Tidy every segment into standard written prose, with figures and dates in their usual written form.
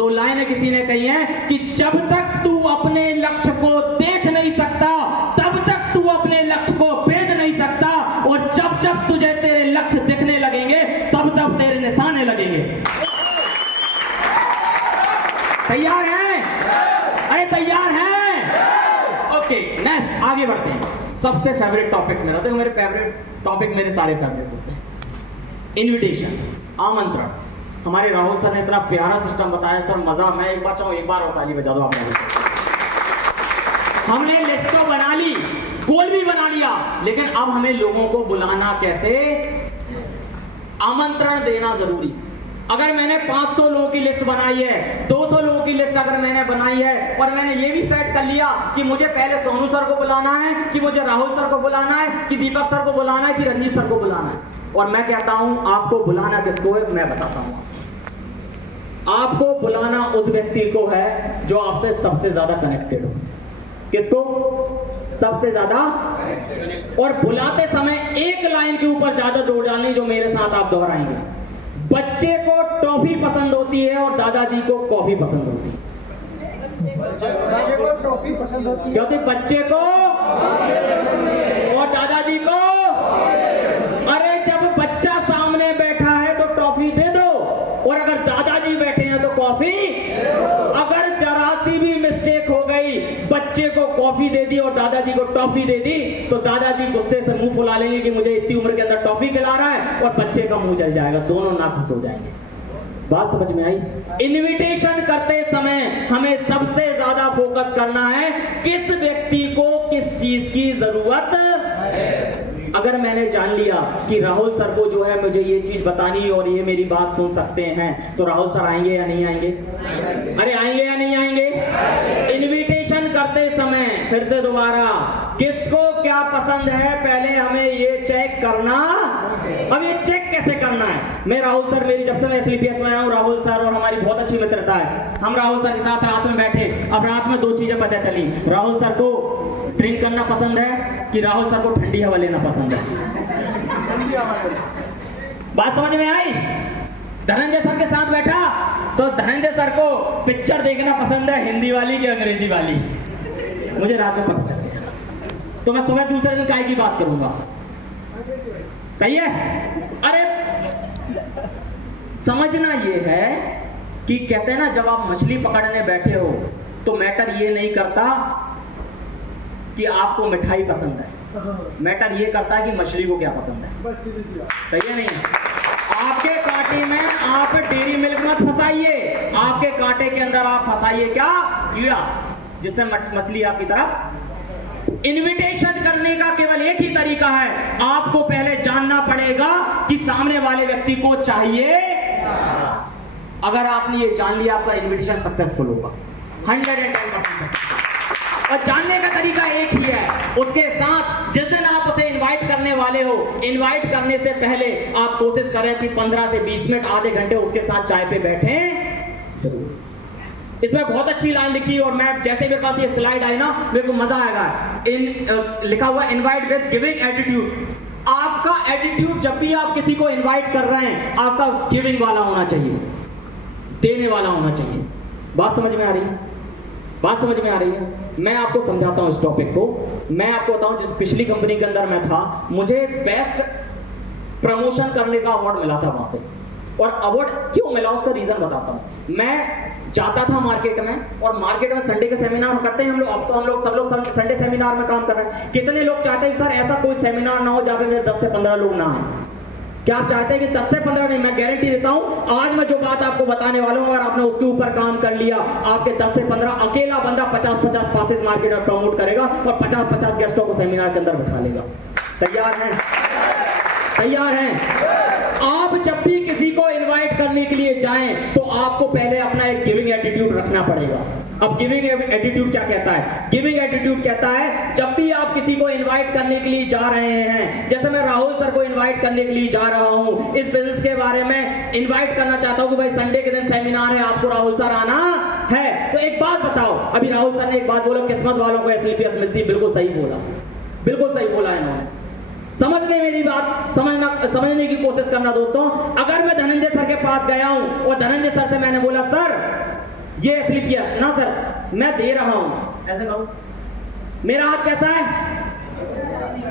दो लाइनें किसी ने कही हैं कि जब तक तू अपने लक्ष्य को देख नहीं सकता तब तक तू अपने लक्ष्य को भेद नहीं सकता, और जब जब तुझे तेरे लक्ष्य दिखने लगेंगे तब तब तेरे निशाने लगेंगे। तैयार हैं? अरे तैयार हैं? ओके, नेक्स्ट आगे बढ़ते हैं। सबसे फेवरेट टॉपिक मेरा, देखो मेरे फेवरेट टॉपिक मेरे सारे फेवरेट होते हैं। इनविटेशन, आमंत्रण। हमारे राहुल सर ने इतना प्यारा सिस्टम बताया सर, मजा। मैं एक बार चाहूँ, एक बार और ताली बजा दो आप लोगों को। हमने लिस्ट तो बना ली, गोल भी बना लिया, लेकिन अब हमें लोगों को बुलाना कैसे, आमंत्रण देना जरूरी। अगर मैंने 500 लोगों की लिस्ट बनाई है, 200 लोगों की लिस्ट अगर मैंने बनाई है, और मैंने ये भी सेट कर लिया कि मुझे पहले सोनू सर को बुलाना है, कि मुझे राहुल सर को बुलाना है, कि दीपक सर को बुलाना है, कि रंजीत सर को बुलाना है, और मैं कहता हूं आपको बुलाना किसको है मैं बताता हूं। आपको बुलाना उस व्यक्ति को है जो आपसे सबसे ज्यादा कनेक्टेड हो। किसको? सबसे ज्यादा। और बुलाते समय एक लाइन के ऊपर ज्यादा जोर डालनी जो मेरे साथ आप दोहराएंगे। बच्चे को टॉफी पसंद होती है और दादाजी को कॉफी पसंद होती है। बच्चे को टॉफी पसंद होती है। क्योंकि बच्चे को और दादाजी को, अरे जब बच्चा सामने बैठा है तो टॉफी दे दो, और अगर दादाजी बैठे हैं तो कॉफी। अगर जरा सी भी मिस्टेक हो गई, बच्चे को कॉफी दे दी और दादाजी को टॉफी दे दी, तो दादाजी गुस्से से मुंह फुला लेंगे कि मुझे इतनी उम्र के अंदर टॉफी खिला रहा है, और बच्चे का मुंह जल जाएगा, दोनों नाखुश हो जाएंगे। बात समझ में आई? इनविटेशन करते समय हमें सबसे ज्यादा फोकस करना है किस व्यक्ति को किस चीज की जरूरत है। अगर मैंने जान लिया कि राहुल सर को जो है मुझे ये चीज बतानी और ये मेरी बात सुन सकते हैं, तो राहुल सर आएंगे या नहीं आएंगे? अरे आएंगे या नहीं आएंगे? इनविटेशन करते समय फिर से दोबारा किसको क्या पसंद है पहले हमें ये चेक करना। अब ये चेक कैसे करना है? मैं राहुल सर, मेरी जब से मैं SLPS में आया हूँ, राहुल सर और हमारी बहुत अच्छी मित्रता है। हम राहुल सर के साथ रात में बैठे, अब रात में दो चीजें पता चली। राहुल सर को ड्रिंक करना पसंद है कि राहुल सर को ठंडी हवा लेना पसंद है। बात समझ में आई? धनंजय सर के साथ बैठा तो धनंजय सर को पिक्चर देखना पसंद है, हिंदी वाली कि अंग्रेजी वाली, मुझे रात में पता चल गया। तो मैं सुबह दूसरे दिन काय की बात करूंगा। सही है? अरे समझना ये है कि कहते हैं ना, जब आप मछली पकड़ने बैठे हो तो मैटर ये नहीं करता कि आपको मिठाई पसंद है, मैटर ये करता है कि मछली को क्या पसंद है। सही है? नहीं आपके कांटे में आप डेयरी मिल्क मत फंसाइए, आपके कांटे के अंदर आप फंसाइए क्या? कीड़ा, जिससे मछली आपकी तरफ। इनविटेशन करने का केवल एक ही तरीका है, आपको पहले जानना पड़ेगा कि सामने वाले व्यक्ति को चाहिए। अगर आपने ये जान लिया, आपका इनविटेशन सक्सेसफुल होगा, 110% सक्सेसफुल। और जानने का तरीका एक ही है, उसके साथ जिस दिन आप उसे इनवाइट करने वाले हो, इनवाइट करने से पहले आप कोशिश करें कि 15 से 20 मिनट, आधे घंटे उसके साथ चाय पे बैठें जरूर। इसमें बहुत अच्छी लाइन लिखी, और मैं जैसे मेरे पास ये स्लाइड आई ना, मेरे को मजा आएगा। लिखा हुआ इनवाइट विद गिविंग एटीट्यूड। आपका एटीट्यूड जब भी आप किसी को इनवाइट कर रहे हैं, आपका गिविंग वाला होना चाहिए, देने वाला होना चाहिए। बात समझ में आ रही है? बात समझ में आ रही है? मैं आपको समझाता हूं इस टॉपिक को। मैं आपको बताऊं, जिस पिछली कंपनी के अंदर मैं था, मुझे बेस्ट प्रमोशन करने का अवार्ड मिला था वहां पे। और अवार्ड क्यों मिला उसका रीजन बताता हूं। मैं जाता था मार्केट में, और मार्केट में संडे के सेमिनार करते हैं हम लोग। अब तो हम लोग सब लोग संडे सेमिनार में काम कर रहे हैं। कितने लोग चाहते हैं सर ऐसा कोई सेमिनार ना हो जहां पे मेरे 10 से 15 लोग ना आए? क्या आप चाहते हैं कि 10 से 15 नहीं? मैं गारंटी देता हूं, आज मैं जो बात आपको बताने वाला हूं, अगर आपने उसके ऊपर काम कर लिया, आपके 10 से 15 अकेला बंदा 50-50 पासेस मार्केट में प्रमोट करेगा और 50-50 गेस्टों को सेमिनार के अंदर बैठा लेगा। तैयार हैं? तैयार हैं? आप जब भी किसी को इनवाइट करने के लिए जाएं, तो आपको पहले अपना एक गिविंग एटीट्यूड रखना पड़ेगा। अब गिविंग एटीट्यूड क्या कहता है? गिविंग एटीट्यूड कहता है, जब भी आप किसी को इनवाइट करने के लिए जा रहे हैं, जैसे मैं राहुल सर को इनवाइट करने के लिए जा रहा हूं, इस बिजनेस के बारे में इनवाइट करना चाहता हूं कि भाई संडे के दिन सेमिनार है, आपको राहुल सर आना है। तो एक बात बताओ, अभी राहुल सर ने एक बात बोला, किस्मत वालों को SLPS मिलती है। बिल्कुल सही बोला, बिल्कुल सही बोला इन्होंने। समझने मेरी बात, समझने की कोशिश करना दोस्तों। अगर मैं धनंजय सर के पास गया हूं और धनंजय सर से मैंने बोला, सर ये एसलीपियस ना सर, मैं दे रहा हूं, ऐसे करो, मेरा हाथ कैसा है?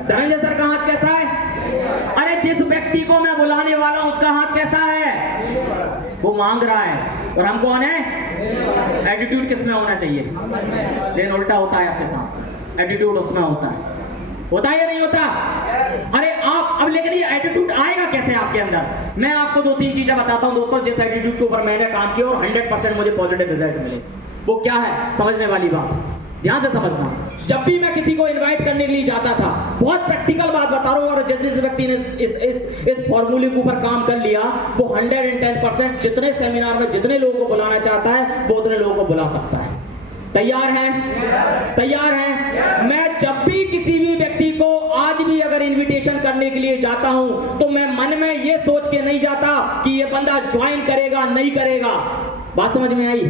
धनंजय सर का हाथ कैसा है? अरे जिस व्यक्ति को मैं बुलाने वाला हूं उसका हाथ कैसा है? वो मांग रहा है, और हम कौन है? एटीट्यूड किस में होना चाहिए? लेकिन उल्टा होता है आपके साथ, एटीट्यूड उसमें होता है या नहीं होता? अरे आप अब, लेकिन ये एटीट्यूड आएगा कैसे आपके अंदर? मैं आपको 2-3 चीजें बताता हूं दोस्तों, जिस एटीट्यूड के ऊपर मैंने काम किया और 100% मुझे पॉजिटिव रिजल्ट मिले। वो क्या है, समझने वाली बात, ध्यान से समझना। जब भी मैं किसी को इनवाइट करने के लिए जाता था, बहुत प्रैक्टिकल बात बता रहा हूं, और जिस व्यक्ति ने इस फॉर्मूले के ऊपर काम कर लिया, वो 110% जितने सेमिनार में जितने लोगों को बुलाना चाहता है वो उतने लोगों को बुला सकता है। तैयार हैं? तैयार हैं? मैं जब भी किसी भी व्यक्ति को आज भी अगर इनविटेशन करने के लिए जाता हूं, तो मैं मन में ये सोच के नहीं जाता कि ये बंदा ज्वाइन करेगा नहीं करेगा। बात समझ में आई?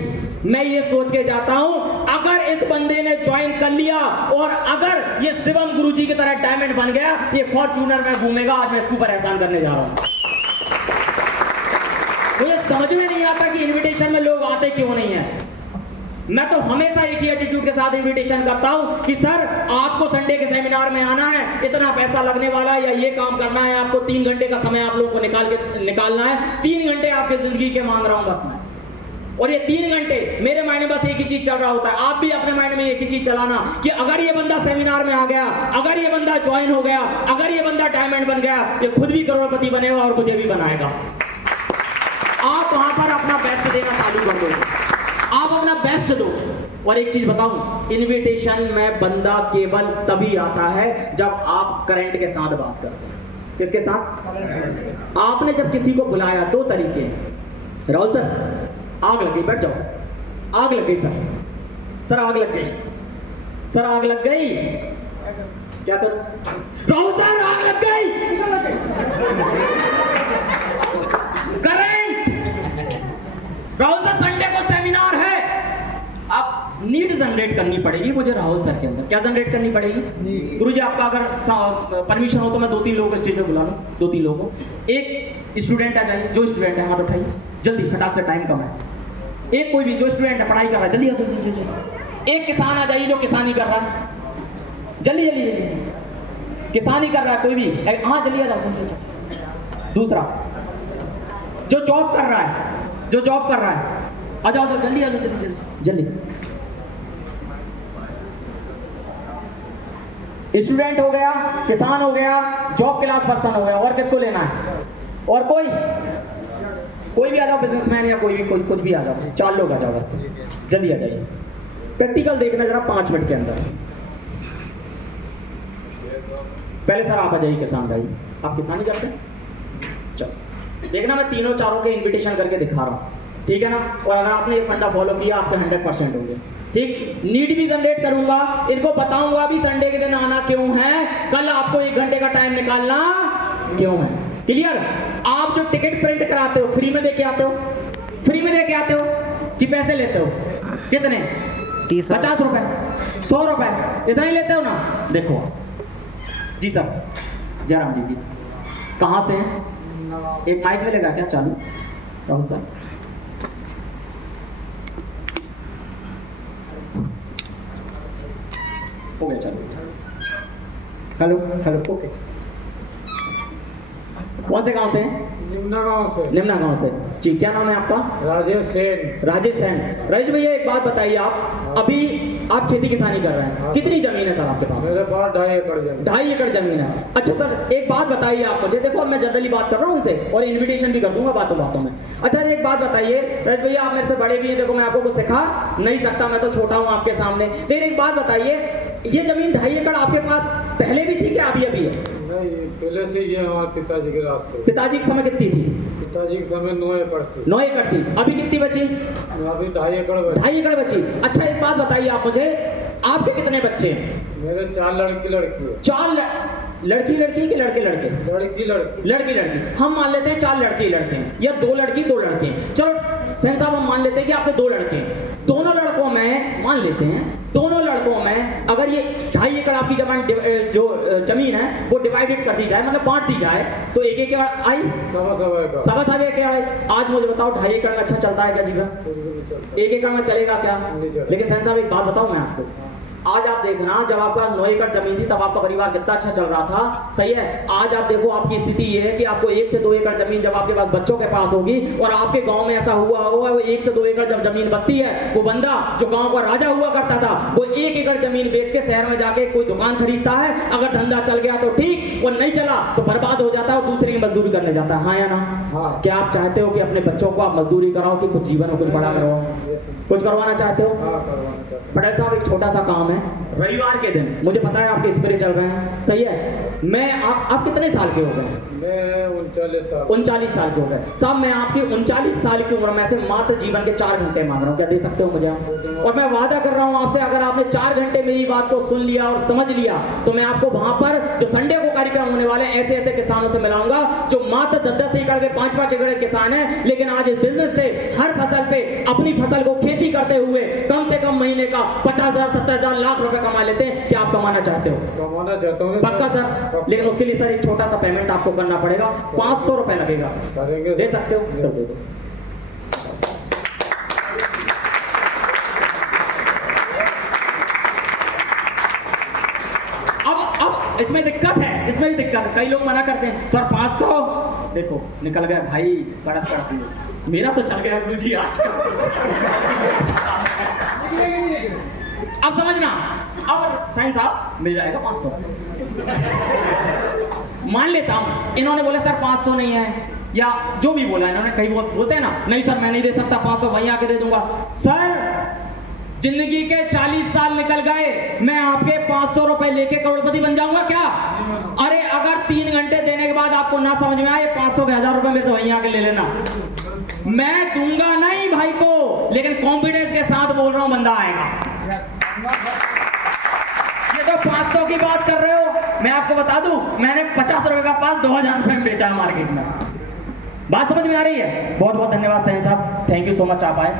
मैं ये सोच के जाता हूं, अगर इस बंदे ने ज्वाइन कर लिया और अगर ये शिवम गुरुजी की तरह डायमंड बन गया, ये फॉर्च्यूनर में घूमेगा, आज मैं इसके ऊपर एहसान करने जा रहा हूं। मुझे समझ में नहीं आता कि इनविटेशन में लोग आते क्यों नहीं है। मैं तो हमेशा एक ही एटीट्यूड के साथ इनविटेशन करता हूं कि सर आपको संडे के सेमिनार में आना है, इतना पैसा लगने वाला है, या ये काम करना है, आपको 3 घंटे का समय आप लोगों को निकालना है। 3 घंटे आपके जिंदगी के मांग रहा हूं बस मैं, और ये 3 घंटे मेरे माइंड में बस एक ही चीज चल रहा होता है। आप भी अपने माइंड में एक ही चीज चलाना कि अगर ये बंदा सेमिनार में आ गया, अगर ये बंदा ज्वाइन हो गया, अगर ये बंदा डायमंड बन गया, ये खुद भी करोड़पति बनेगा और मुझे भी बनाएगा। आप वहां पर अपना बेस्ट देना चालू कर दो, आप अपना बेस्ट दो। और एक चीज बताऊं, इनविटेशन में बंदा केवल तभी आता है जब आप करंट के साथ बात करते हैं। किसके साथ? आपने जब किसी को बुलाया, 2 तरीके हैं। राहुल सर आग लग गई, बैठ जाओ सर, आग लग गई सर आग लग गई, सर आग लग गई, क्या करूं? राहुल सर आग लग गई, करंट। राहुल सर संडे को सेमिनार है। अब नीड जनरेट करनी पड़ेगी मुझे राहुल सर के अंदर। क्या जनरेट करनी पड़ेगी? गुरुजी आपका अगर परमिशन हो तो मैं 2-3 लोगों को स्टेज पे बुला लूं, 2-3 लोगों को। एक स्टूडेंट आ जाइए, जो स्टूडेंट है हाथ उठाइए, जल्दी, फटाक से, टाइम कम है। एक कोई भी जो स्टूडेंट है, पढ़ाई कर रहा है, जल्दी जल्दी। एक किसान आ जाइए जो किसानी कर रहा है, जल्दी जल्दी जल्दी। किसानी कर रहा है कोई भी, हाँ जल्दी आ जाओ, जल्दी। दूसरा जो जॉब कर रहा है, जो जॉब कर रहा है, आ जाओ जल्दी आ जाओ, जल्दी जल्दी जल्दी। स्टूडेंट हो गया, किसान हो गया, जॉब क्लास पर्सन हो गया, और किसको लेना है? और कोई भी आ जाओ, बिजनेसमैन या कोई भी, कुछ भी आ जाओ, 4 लोग आ जाओ बस, जल्दी आ जाइए। प्रैक्टिकल देखना जरा 5 मिनट के अंदर। पहले सर आप आ जाइए, किसान भाई, आप किसानी करते हैं? चलो देखना, मैं 3-4 के इनविटेशन करके दिखा रहा हूँ, ठीक है ना? और अगर आपने ये फंडा फॉलो किया, आपके 100% होंगे, ठीक। नीड भी जनरेट करूंगा, इनको बताऊंगा भी संडे के दिन आना क्यों है, कल आपको 1 घंटे का टाइम निकालना क्यों है। क्लियर? आप जो टिकट प्रिंट कराते हो, फ्री में देके आते हो? फ्री में देके आते हो कि पैसे लेते हो? कितने? 50 रुपए, 100 रुपए, इतना ही लेते हो ना? देखो जी सर, जयराम जी की कहाँ से हैं? एक माइक मिलेगा क्या चालू? राहुल सर, हो गया चालू। Hello hello, okay. कौन से गांव से हैं? निम्ना गांव से। निम्ना गांव से, जी। क्या नाम है आपका? राजेश सेन। राजेश सेन। राजेश भैया एक बात बताइए, आप अभी आप खेती किसानी कर रहे हैं, हाँ। कितनी जमीन है सर आपके पास? मेरे पास 2.5 एकड़ जमीन। 2.5 एकड़ जमीन है। अच्छा सर एक बात बताइए आप मुझे, देखो मैं जनरली बात कर रहा हूँ इनसे, और इन्विटेशन भी कर दूंगा बातों बातों में। अच्छा एक बात बताइए राजेश भैया, आप मेरे से बड़े भी हैं, देखो मैं आपको कुछ सिखा नहीं सकता, मैं तो छोटा हूँ आपके सामने, लेकिन एक बात बताइए, ये जमीन 2.5 एकड़ आपके पास पहले भी थी क्या अभी अभी है? नहीं, पहले से ये हमारे पिताजी के रास्ते। पिताजी के समय कितनी थी? पिताजी के समय 9 एकड़ थी। 9 एकड़ थी। अभी कितनी बची? अभी 2.5 एकड़ बची। 2.5 एकड़ बची। अच्छा एक बात बताइए आप मुझे, आपके कितने बच्चे हैं? मेरे 4 लड़की लड़की है। 4 लड़की लड़की कि लड़के लड़के? लड़की लड़की। लड़की लड़की। हम मान लेते हैं 4 लड़के लड़के हैं, या 2 लड़की 2 लड़के हैं। चलो सेन साहब हम मान लेते हैं कि आपके 2 लड़के हैं। दोनों लड़कों में मान लेते हैं दोनों लड़कों में अगर ये 2.5 एकड़ आपकी जो जमीन है वो डिवाइडेड कर दी जाए, मतलब बांट दी जाए, तो 1 एकड़ आई, सवा एकड़ आई। आज मुझे बताओ 2.5 एकड़ में अच्छा चलता है क्या जीवन? 1 एकड़ में चलेगा क्या? लेकिन सैन साहब एक बात बताऊं मैं आपको, आज आप देखना जब आपके पास 9 एकड़ जमीन थी तब आपका परिवार कितना अच्छा चल रहा था, सही है। आज आप देखो आपकी स्थिति ये है कि आपको 1 से 2 एकड़ जमीन जब आपके पास बच्चों के पास होगी, और आपके गांव में ऐसा हुआ होगा वो 1 से 2 एकड़ जब जमीन बचती है, वो बंदा जो गांव का राजा हुआ करता था वो 1 एकड़ जमीन बेच के शहर में जाके कोई दुकान खरीदता है। अगर धंधा चल गया तो ठीक, और नहीं चला तो बर्बाद हो जाता है और दूसरे की मजदूरी करने जाता है। हाँ या ना? हाँ। क्या आप चाहते हो कि अपने बच्चों को आप मजदूरी कराओ कि कुछ जीवन में कुछ बड़ा करो? कुछ करवाना चाहते हो? पटेल साहब एक छोटा सा काम है, रविवार के दिन मुझे पता है आपके स्पिरिट चल रहे हैं, सही है। मैं आप कितने साल के हो गए? मैं 39 साल के हो गए साहब। मैं आपकी 39 साल की उम्र में से मात्र जीवन के 4 घंटे मांग रहा हूँ, क्या दे सकते हो मुझे आप? और मैं वादा कर रहा हूँ आपसे, अगर आपने 4 घंटे मेरी बात को सुन लिया और समझ लिया तो मैं आपको वहां पर जो संडे को कार्यक्रम होने वाले ऐसे ऐसे किसानों से मिलाऊंगा जो मात्र 10-10 एकड़ के 5-5 एकड़ के किसान है, लेकिन आज इस बिजनेस से हर फसल पे अपनी फसल को खेती करते हुए कम से कम महीने का 50,000, 70,000, लाख रुपए कमा लेते हैं। क्या आप कमाना चाहते हो? कमाना चाहता हूँ पक्का सर, लेकिन उसके लिए सर एक छोटा सा पेमेंट आपको करना पड़ेगा, 500 रुपए लगेगा सर। करेंगे, दे सकते हो सर? दे दो। अब इसमें दिक्कत है, इसमें भी दिक्कत है। कई लोग मना करते हैं सर 500। देखो निकल गया भाई, कड़क कड़क। मेरा तो चल गया गुरु जी आज का। अब समझना, अब साइंस साहब मिल जाएगा 500। मान लेता हूं इन्होंने बोला सर 500 नहीं है, या जो भी बोला इन्होंने, कई बोलते हैं ना नहीं सर मैं नहीं दे सकता 500, वहीं आके दे दूंगा। सर जिंदगी के 40 साल निकल गए, मैं आपके 500 रुपए लेके करोड़पति बन जाऊंगा क्या? अरे अगर 3 घंटे देने के बाद आपको ना समझ में आए 500 के 1000 रुपए मेरे से वहीं आके ले लेना। मैं दूंगा नहीं भाई को, लेकिन कॉन्फिडेंस के साथ बोल रहा हूं बंदा आएगा। ये तो 500 की बात कर रहे हो, मैं आपको बता दूं मैंने 50 रुपए का पास 2000 रुपए में बेचा मार्केट में। बात समझ में आ रही है? बहुत बहुत धन्यवाद सैन साहब, थैंक यू सो मच, आप आए।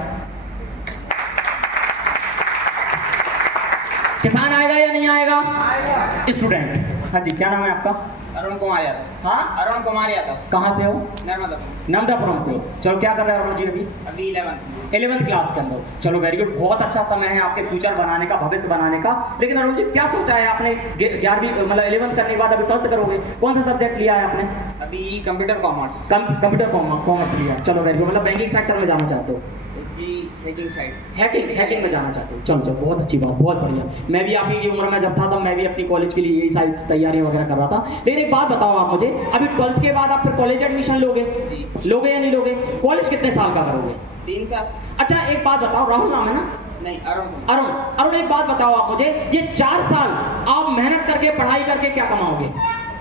किसान आएगा या नहीं आएगा? स्टूडेंट। हाँ जी, क्या नाम है आपका? अरुण कुमार यादव। हाँ, अरुण कुमार यादव। कहाँ से हो? नर्मदापुर। नर्मदापुरम से हो। चलो क्या कर रहे हो अरुण जी अभी? अभी 11th क्लास के अंदर। चलो वेरी गुड, बहुत अच्छा समय है आपके फ्यूचर बनाने का, भविष्य बनाने का। लेकिन अरुण जी क्या सोचा है आपने 11वीं मतलब 11th करने के बाद अभी 12th करोगे, कौन सा सब्जेक्ट लिया है आपने? अभी कंप्यूटर कॉमर्स। कंप्यूटर कॉमर्स लिया। चलो वेरी गुड, मतलब बैंकिंग सेक्टर में जाना चाहते हो? जी, हैकिंग साइड। हैकिंग में जाना चाहते हो? चलो चलो, बहुत अच्छी बात, बहुत बढ़िया। मैं भी आपकी ये उम्र में जब था तब मैं भी अपनी कॉलेज के लिए यही सारी तैयारियां वगैरह कर रहा था। लेकिन एक बात बताओ आप मुझे, अभी 12th के बाद आप फिर कॉलेज एडमिशन लोगे? जी। लोगे या नहीं लोगे? कॉलेज कितने साल का करोगे? 3 साल। अच्छा एक बात बताओ, राहुल नाम है ना? नहीं, अरुण। अरुण एक बात बताओ आप मुझे, ये 4 साल आप मेहनत करके पढ़ाई करके क्या कमाओगे?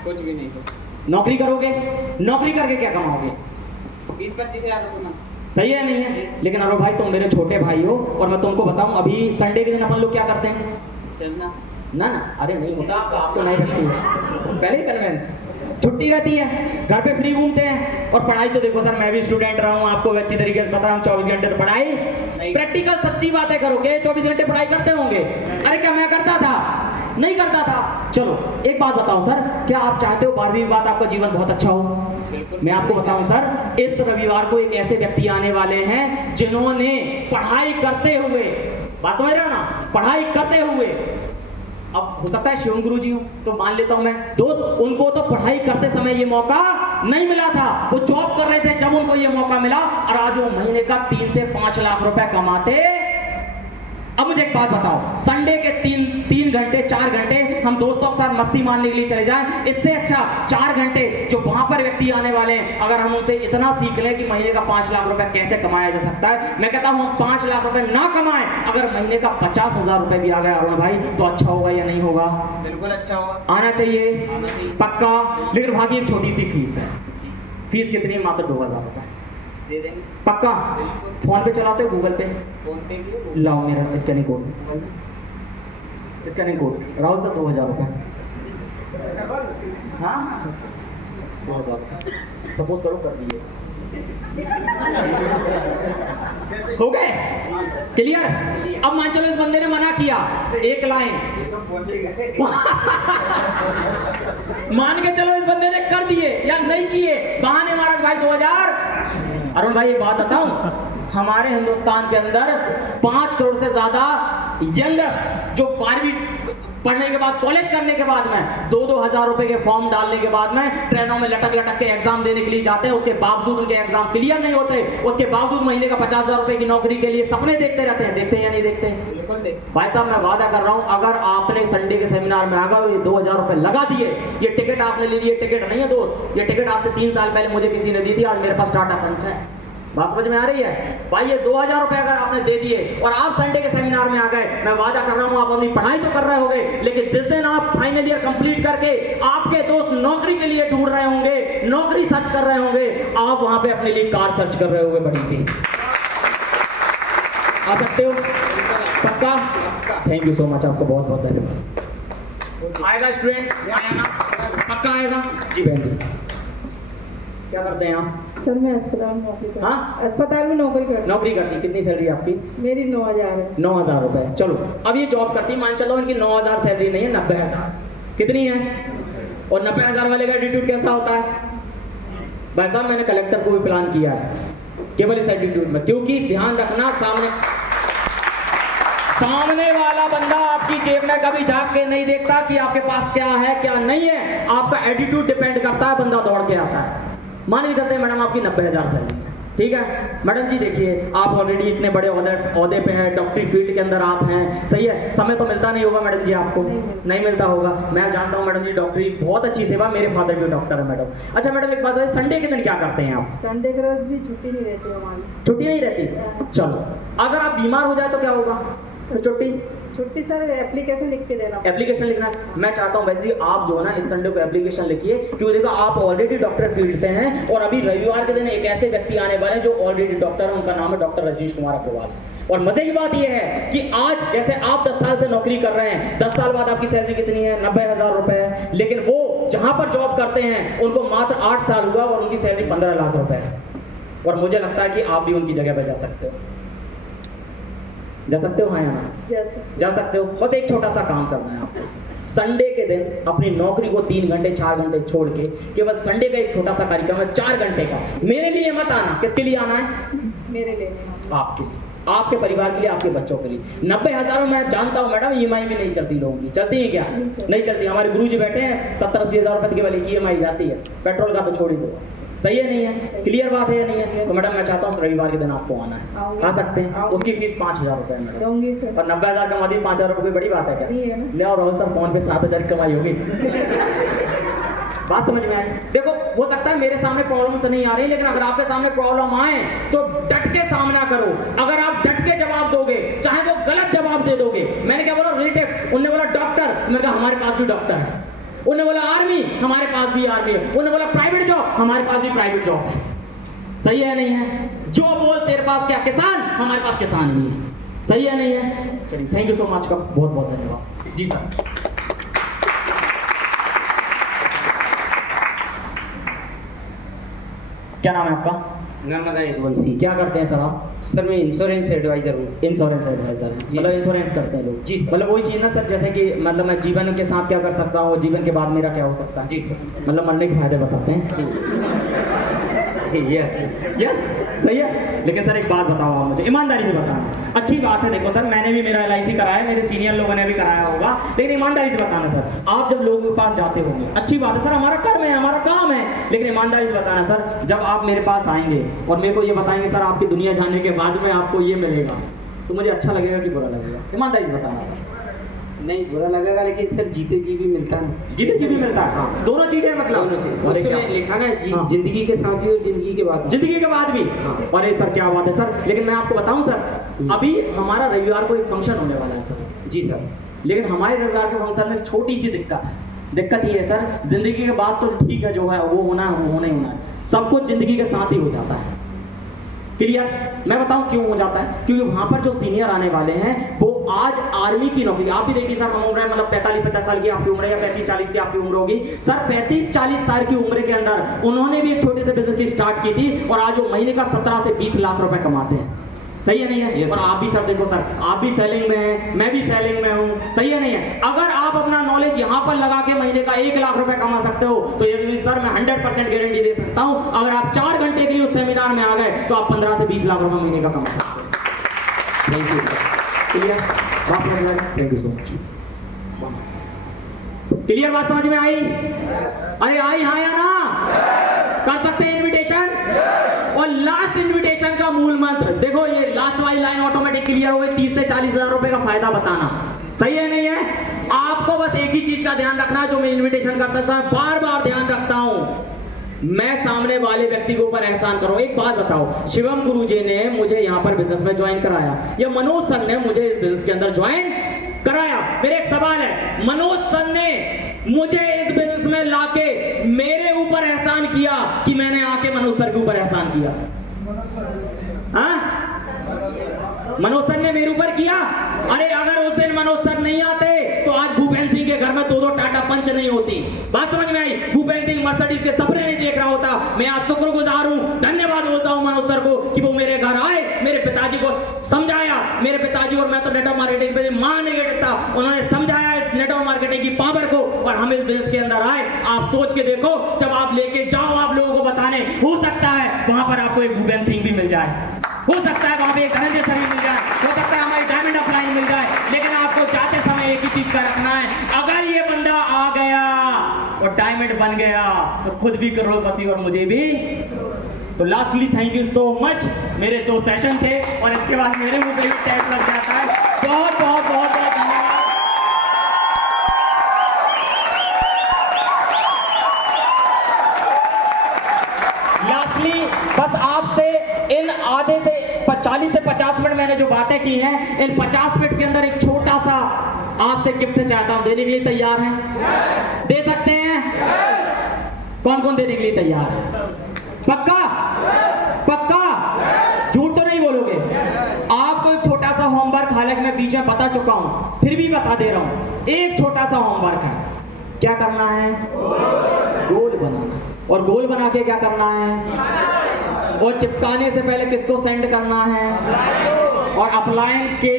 कुछ भी नहीं सर। नौकरी करोगे? नौकरी करके क्या कमाओगे? 20-25 हज़ार रुपये। सही है नहीं है? लेकिन अरुण भाई तुम मेरे छोटे भाई हो, और मैं तुमको बताऊं अभी संडे के दिन अपन लोग क्या करते हैं? सेमिनार। ना अरे नहीं होता, आप तो नहीं रखती हो पहले ही कन्वेंस। छुट्टी रहती है, घर पे फ्री घूमते हैं, और पढ़ाई तो देखो सर मैं भी स्टूडेंट रहा हूँ, आपको अच्छी तरीके से पता है, हम 24 घंटे तो पढ़ाई प्रैक्टिकल सच्ची बातें करोगे 24 घंटे पढ़ाई करते होंगे। अरे क्या मैं करता था? नहीं करता था। चलो एक बात बताओ सर, क्या आप चाहते हो 12वीं के बाद आपका जीवन बहुत अच्छा हो? मैं आपको बताऊं सर, इस रविवार को एक ऐसे व्यक्ति आने वाले हैं जिन्होंने पढ़ाई करते हुए, बात समझ रहे हो ना, पढ़ाई करते हुए, अब हो सकता है शिवम गुरु जी हो तो मान लेता हूं मैं दोस्त, उनको तो पढ़ाई करते समय ये मौका नहीं मिला था, वो जॉब कर रहे थे जब उनको ये मौका मिला, और आज वो महीने का 3 से 5 लाख रुपए कमाते। अब मुझे एक बात बताओ, संडे के 3 घंटे 4 घंटे हम दोस्तों के साथ मस्ती मारने के लिए चले जाएं, इससे अच्छा 4 घंटे जो वहां पर व्यक्ति आने वाले हैं, अगर हम उनसे इतना सीख लें कि महीने का 5 लाख रुपए कैसे कमाया जा सकता है। मैं कहता हूं 5 लाख रुपए ना कमाएं, अगर महीने का 50,000 रुपए भी आ गया अरुण भाई तो अच्छा होगा या नहीं होगा? बिल्कुल अच्छा होगा। आना चाहिए, आना चाहिए। पक्का। लेकिन वहां की एक छोटी सी फीस है। फीस कितनी है? मात्र 2,000 रुपए। दे देंगे। पक्का? बिल्कुल। फोन पे चलाते हो? गूगल पे? फोन पे भी। लाओ मेरा scanning code, scanning code Rahul sir 2,000 रुपए। हाँ 2,000 सपोज करो कर दिए। हो गए क्लियर? अब मान चलो इस बंदे ने मना किया, एक लाइन मान के चलो इस बंदे ने कर दिए या नहीं किए, बहाने मारा भाई 2000। अरुण भाई एक बात बताऊं, हमारे हिंदुस्तान के अंदर 5 करोड़ से ज्यादा यंगस्ट जो 12वीं पढ़ने के बाद, कॉलेज करने के बाद में 2-2 हजार रुपए के फॉर्म डालने के बाद में ट्रेनों में लटक लटक के एग्जाम देने के लिए जाते हैं, उसके बावजूद उनके एग्जाम क्लियर नहीं होते, उसके बावजूद महीने का 50,000 रुपए की नौकरी के लिए सपने देखते रहते हैं। देखते हैं या नहीं देखते? बिल्कुल देख। भाई साहब मैं वादा कर रहा हूं, अगर आपने संडे के सेमिनार में आकर ये 2000 रुपए लगा दिए, ये टिकट आपने ले ली, ये टिकट नहीं है दोस्त, ये टिकट आज से 3 साल पहले मुझे किसी ने दी थी, आज मेरे पास टाटा पंच है। बात समझ में आ रही है भाई? ये 2000 रुपए अगर आपने दे दिए और आप संडे के सेमिनार में आ गए, मैं वादा कर रहा हूं आप अपनी पढ़ाई तो कर रहे होंगे, लेकिन जिस दिन आप फाइनल ईयर कंप्लीट करके आपके दोस्त नौकरी के लिए ढूंढ रहे होंगे, नौकरी सर्च कर रहे होंगे, आप वहां पे अपने लिए कार सर्च कर रहे होंगे बड़ी सी। आ सकते हो? पक्का? थैंक यू सो मच, आपको बहुत बहुत धन्यवाद। आएगा स्टूडेंट? आया ना? पक्का आएगा? जी बहन जी। क्या करते हैं आप? सर मैं अस्पताल में नौकरी करती हूँ। हाँ? अस्पताल में नौकरी करती हूँ। नौकरी करती हैं, कितनी सैलरी आपकी? मेरी 9,000 है। 9,000 रुपए। चलो अब ये जॉब करती है, मान चलो इनकी 9,000 सैलरी नहीं है, 90,000। कितनी है? और 90,000 वाले का एटीट्यूड कैसा होता है? भाई साहब मैंने कलेक्टर को भी प्लान किया है केवल इस एटीट्यूड में, क्योंकि ध्यान रखना सामने वाला बंदा आपकी जेब में कभी झांक के नहीं देखता कि आपके पास क्या है क्या नहीं है, आपका एटीट्यूड डिपेंड करता है, बंदा दौड़ के आता है। मान के चलते हैं मैडम आपकी 90,000 सैलरी है, ठीक है मैडम जी, देखिए आप ऑलरेडी इतने बड़े ओहदे पे हैं, डॉक्टरी फील्ड के अंदर आप हैं, सही है, समय तो मिलता नहीं होगा मैडम जी आपको? नहीं मिलता होगा, मैं जानता हूँ मैडम जी, डॉक्टरी बहुत अच्छी सेवा, मेरे फादर भी डॉक्टर है मैडम। अच्छा मैडम एक बात है, संडे के दिन क्या करते हैं आप? संडे के रोज भी छुट्टी नहीं रहती हमारी। छुट्टी नहीं रहती? चलो अगर आप बीमार हो जाए तो क्या होगा? फिर छुट्टी सर एप्लीकेशन लिख के देना। एप्लीकेशन लिखना, मैं चाहता हूँ भाई जी आप जो है ना इस संडे को एप्लीकेशन लिखिए, क्योंकि देखो आप ऑलरेडी डॉक्टर फील्ड से हैं और अभी रविवार के दिन एक ऐसे व्यक्ति आने वाले हैं जो ऑलरेडी डॉक्टर है, उनका नाम है डॉक्टर रजनीश कुमार अग्रवाल। और मजे की बात यह है कि आज जैसे आप 10 साल से नौकरी कर रहे हैं, 10 साल बाद आपकी सैलरी कितनी है? 90,000 रुपए है, लेकिन वो जहां पर जॉब करते हैं उनको मात्र 8 साल हुआ और उनकी सैलरी 15 लाख रुपए है। और मुझे लगता है कि आप भी उनकी जगह पर जा सकते हो। जा सकते हो? हाँ या ना? जा सकते हो। बस एक छोटा सा काम करना है आपको, संडे के दिन अपनी नौकरी को 3 घंटे 4 घंटे छोड़ के केवल संडे का एक छोटा सा कार्यक्रम है 4 घंटे का, मेरे लिए मत आना। किसके लिए आना है? मेरे लिए। आपके लिए, आपके परिवार के लिए, आपके बच्चों के लिए। 90,000 में मैं जानता हूँ मैडम ईएमआई भी नहीं चलती लोगों की, चलती है क्या? नहीं चलती। हमारे गुरुजी बैठे हैं 70-80 हज़ार रुपए के वाले की ईएमआई जाती है, पेट्रोल का तो छोड़ ही दो। सही है नहीं है? क्लियर बात है या नहीं है? तो मैडम मैं चाहता हूँ रविवार के दिन आपको आना है, आ सकते हैं। उसकी फीस 5,000 रुपए है मैडम, दूंगी सर। और 90,000 कमा दी, 5,000 रुपए कोई बड़ी बात है क्या? ले और राहुल सर फोन पे 7,000 कमाई होगी। बात समझ में आई? देखो हो सकता है मेरे सामने प्रॉब्लम से नहीं आ रही, लेकिन अगर आपके सामने प्रॉब्लम आए तो डट के सामना करो। अगर आप डट के जवाब दोगे, चाहे वो गलत जवाब दे दोगे, मैंने क्या बोला? रिलेटिव, उन्होंने बोला डॉक्टर, मैंने कहा हमारे पास भी डॉक्टर है। उन्होंने बोला आर्मी, हमारे पास भी आर्मी है। उन्होंने बोला प्राइवेट जॉब, हमारे पास भी प्राइवेट जॉब है। सही है नहीं है? जो बोल तेरे पास क्या किसान, हमारे पास किसान भी है। सही है नहीं है? चलिए थैंक यू सो मच का बहुत बहुत धन्यवाद जी सर। क्या नाम है आपका? नर्मदा यदुवंशी। क्या करते हैं सर आप? सर मैं इंश्योरेंस एडवाइजर हूँ। इंश्योरेंस एडवाइजर, मतलब इंश्योरेंस करते हैं लोग? जी सर। मतलब वही चीज ना सर, जैसे कि मतलब मैं जीवन के साथ क्या कर सकता हूँ, जीवन के बाद मेरा क्या हो सकता है? जी सर। मतलब मरने के फायदे बताते हैं। यस यस सही है। लेकिन सर एक बात बताओ आप मुझे, ईमानदारी से बताना। अच्छी बात है, देखो सर मैंने भी मेरा LIC कराया है, मेरे सीनियर लोगों ने भी कराया होगा, लेकिन ईमानदारी से बताना सर, आप जब लोगों के पास जाते होंगे, अच्छी बात है सर, हमारा कर्म है, हमारा काम है, लेकिन ईमानदारी से बताना सर, जब आप मेरे पास आएंगे और मेरे को ये बताएंगे सर आपकी दुनिया जानने के बाद में आपको ये मिलेगा, तो मुझे अच्छा लगेगा कि बुरा लगेगा? ईमानदारी से बताना सर। नहीं बुरा लगेगा, लेकिन सर जीते जी भी मिलता है। जीते जी भी मिलता है? हाँ। दोनों चीजें मतलब दोनों से अरे क्या? उसमें लिखा ना हाँ। जिंदगी के साथ भी और जिंदगी के बाद। जिंदगी के बाद भी? हाँ। अरे सर क्या बात है सर। लेकिन मैं आपको बताऊं सर, अभी हमारा रविवार को एक फंक्शन होने वाला है सर। जी सर। लेकिन हमारे रविवार के फंक्शन में एक छोटी सी दिक्कत ये है सर, जिंदगी के बाद तो ठीक है, जो है वो होना है, वो होना ही होना है, सब कुछ जिंदगी के साथ ही हो जाता है। क्लियर? मैं बताऊं क्यों हो जाता है? क्योंकि वहां पर जो सीनियर आने वाले हैं वो आज आर्मी की नौकरी, आप भी देखिए सर, हम उम्र है मतलब 45-50 साल की आपकी उम्र है या 35-40 की आपकी उम्र होगी सर, 35-40 साल की उम्र के अंदर उन्होंने भी एक छोटे से बिजनेस की स्टार्ट की थी और आज वो महीने का 17 से 20 लाख रुपए कमाते हैं। सही है नहीं है? Yes, और आप भी सर देखो सर, आप भी सेलिंग में हैं, मैं भी सेलिंग में हूं, सही है नहीं है? अगर आप अपना नॉलेज यहाँ पर लगा के महीने का 1 लाख रुपए कमा सकते हो तो ये सर मैं 100% गारंटी दे सकता हूं, अगर आप 4 घंटे के लिए उस सेमिनार में आ गए तो आप 15 से 20 लाख रुपए महीने का कमा सकते हो। Thank you. क्लियर बात समझ में आई? Thank you so much. Clear बात समझ में आई? अरे आई हाँ या ना? कर सकते हैं इन्विटेशन? और लास्ट इन्विटेशन का मूल मंत्र देखो, ये लास्ट वाली लाइन ऑटोमेटिक क्लियर हो गई, 30 से 40 हजार रुपए का फायदा बताना। सही है नहीं है? आपको बस एक ही चीज का ध्यान रखना है जो मैं इन्विटेशन करता समय बार बार ध्यान रखता हूं, मैं सामने वाले व्यक्ति के ऊपर एहसान करूं। एक बात बताओ, शिवम गुरुजी ने मुझे यहां पर बिजनेस में ज्वाइन कराया या मनोज सर ने मुझे इस बिजनेस के अंदर ज्वाइन कराया, मेरे एक सवाल है, मनोज सर ने मुझे इस बिजनेस में लाके मेरे ऊपर एहसान किया कि मैंने आके मनोज सर के ऊपर एहसान किया? हाँ? मनोज सर ने मेरे ऊपर किया? अरे अगर उस दिन मनोज सर नहीं आते तो आज भूपेंद्र सिंह के घर में 2-2 टाटा पंच नहीं होती। बात समझ में आई? भूपेंद्र सिंह मर्सिडीज के सपने नहीं देख रहा होता। मैं आज शुक्रगुजार हूं, धन्यवाद बोलता हूं मनोज सर को कि वो मेरे घर आए, मेरे पिताजी को समझाया, मेरे पिताजी और मैं तो नेटवर्क मार्केटिंग पे मान नहीं था, उन्होंने समझाया इस नेटवर्क मार्केटिंग की पावर को और हम इस बिजनेस के अंदर आए। आप सोच के देखो, जब आप लेके जाओ आप लोगों को बताने, हो सकता है वहां पर आपको एक भूपेंद्र सिंह भी मिल जाए, हो सकता है वहां पे एक धनंजय सर भी मिल जाए, हो सकता है हमारी डायमंड अपलाइन मिल जाए, लेकिन आपको जाते समय एक ही चीज का रखना है, अगर ये बंदा आ गया और डायमंड बन गया तो खुद भी करोड़पति और मुझे भी। तो lastly thank you so much. मेरे 2 सेशन थे और इसके बाद मेरे मुंह पे भी टैग लग जाता है। बहुत बहुत बहुत बहुत धन्यवाद। लास्टली बस आपसे इन आधे से 40 से 50 मिनट मैंने जो बातें की हैं, इन 50 मिनट के अंदर एक छोटा सा आपसे गिफ्ट चाहता हूं। देने के लिए तैयार हैं? दे सकते हैं? कौन कौन देने के लिए तैयार है? पक्का? पक्का? झूठ तो नहीं बोलोगे? आपको एक छोटा सा होमवर्क, हालांकि मैं बीच में बता चुका हूं, फिर भी बता दे रहा हूं, एक छोटा सा होमवर्क है। क्या करना है? गोल बनाना। और गोल बना के क्या करना है? और चिपकाने से पहले किसको सेंड करना है? और अपलाइन के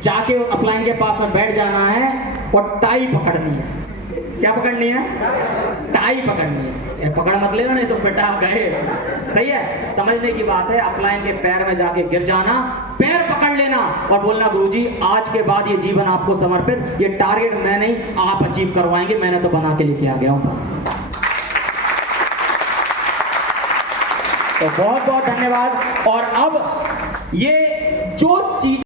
जाके अपलाइन के पास में बैठ जाना है और टाई पकड़नी है। क्या पकड़नी है? टाई पकड़नी है। पकड़ मत लेना, नहीं तो बेटा गए। सही है? समझने की बात है। अपलाइन के पैर में जाके गिर जाना, पैर पकड़ लेना और बोलना, गुरुजी आज के बाद ये जीवन आपको समर्पित, ये टारगेट मैं नहीं आप अचीव करवाएंगे, मैंने तो बना के लेके आ गया हूं बस। तो बहुत बहुत धन्यवाद। और अब ये जो चीज